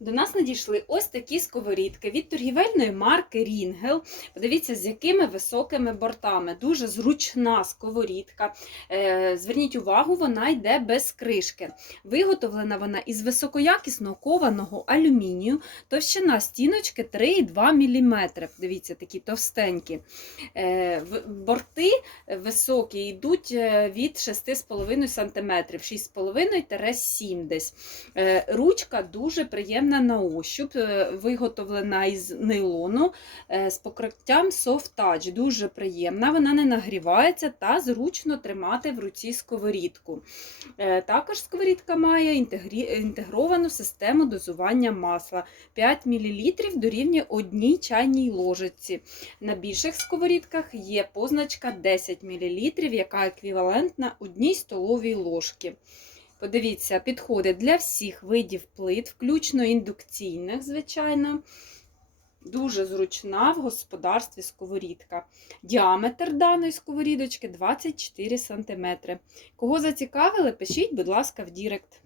До нас надійшли ось такі сковорідки від торгівельної марки Рінгел. Подивіться, з якими високими бортами. Дуже зручна сковорідка. Е, Зверніть увагу, вона йде без кришки. Виготовлена вона із високоякісного кованого алюмінію. Товщина стіночки 3,2 мм. Дивіться, такі товстенькі. Е, Борти високі йдуть е, від 6,5 см, 6,5-7 десь. Ручка дуже приємна на ощуп, е, виготовлена із нейлону е, з покриттям Soft Touch. Дуже приємна, вона не нагрівається та зручно тримати в руці сковорідку. Е, Також сковорідка має інтегровану систему дозування масла 5 мл дорівнює одній чайній ложиці. На більших сковорідках є позначка 10 мл, яка еквівалентна одній столовій ложці. Подивіться, підходить для всіх видів плит, включно індукційних, звичайно. Дуже зручна в господарстві сковорідка. Діаметр даної сковорідочки 24 см. Кого зацікавили, пишіть, будь ласка, в Дірект.